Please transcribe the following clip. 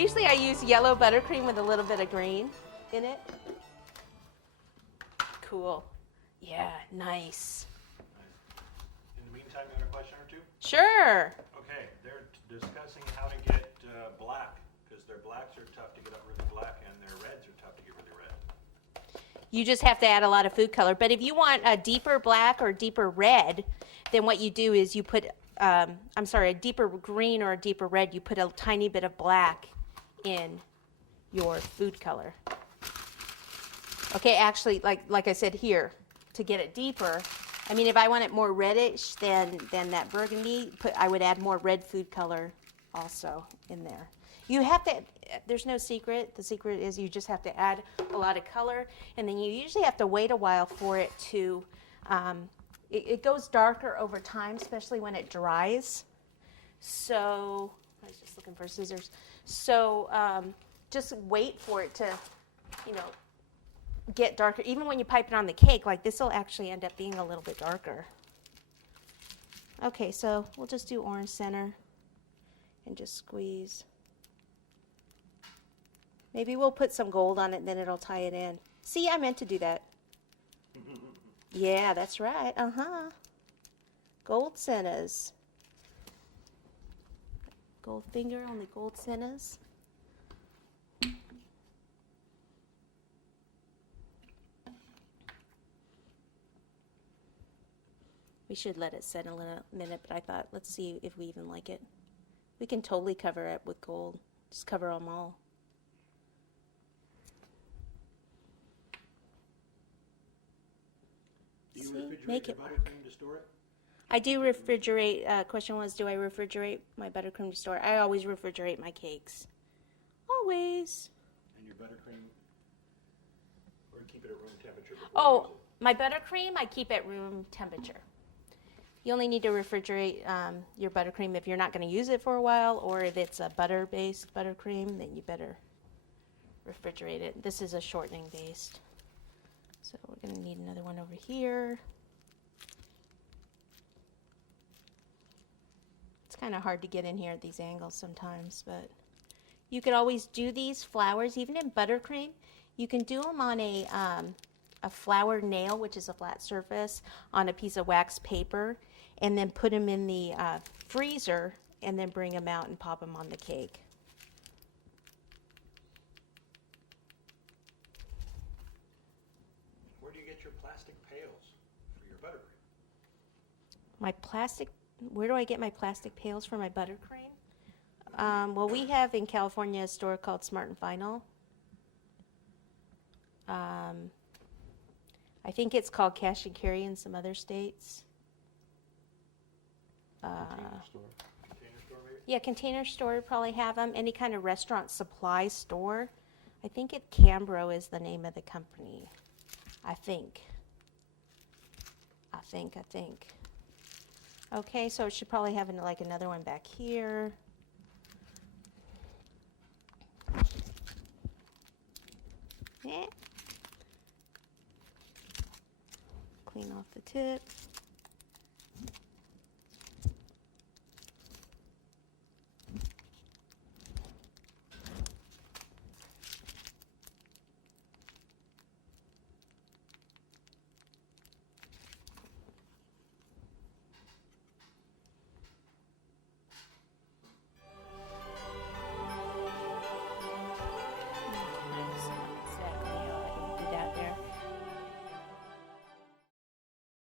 Usually I use yellow buttercream with a little bit of green in it. Cool. Yeah, nice. In the meantime, you have a question or two? Sure. Okay, they're discussing how to get black, because their blacks are tough to get up really black and their reds are tough to get really red. You just have to add a lot of food color. But if you want a deeper black or deeper red, then what you do is you put, a deeper green or a deeper red, you put a tiny bit of black in your food color. Okay, actually, like I said here, to get it deeper, I mean, if I want it more reddish than that burgundy, I would add more red food color also in there. You have to, there's no secret. The secret is you just have to add a lot of color, and then you usually have to wait a while for it to, it goes darker over time, especially when it dries. So, I was just looking for scissors. So, just wait for it to, get darker. Even when you pipe it on the cake, like this will actually end up being a little bit darker. Okay, so we'll just do orange center and just squeeze. Maybe we'll put some gold on it and then it'll tie it in. See, I meant to do that. Yeah, that's right. Gold centers. Gold finger on the gold centers. We should let it set in a minute, but I thought, let's see if we even like it. We can totally cover it with gold. Just cover them all. Do you refrigerate your buttercream to store it? I do refrigerate. Question was, do I refrigerate my buttercream to store it? I always refrigerate my cakes. Always. And your buttercream, or keep it at room temperature? Oh, my buttercream, I keep at room temperature. You only need to refrigerate your buttercream if you're not going to use it for a while, or if it's a butter-based buttercream, then you better refrigerate it. This is a shortening based. So we're going to need another one over here. It's kind of hard to get in here at these angles sometimes, but you could always do these flowers, even in buttercream. You can do them on a flour nail, which is a flat surface, on a piece of wax paper, and then put them in the freezer, and then bring them out and pop them on the cake. Where do you get your plastic pails for your buttercream? Where do I get my plastic pails for my buttercream? Well, we have in California a store called Smart and Final. I think it's called Cash and Carry in some other states. Container store maybe? Yeah, Container Store would probably have them. Any kind of restaurant supply store. I think Cambro is the name of the company. I think. Okay, so it should probably have like another one back here. Yeah. Clean off the tip.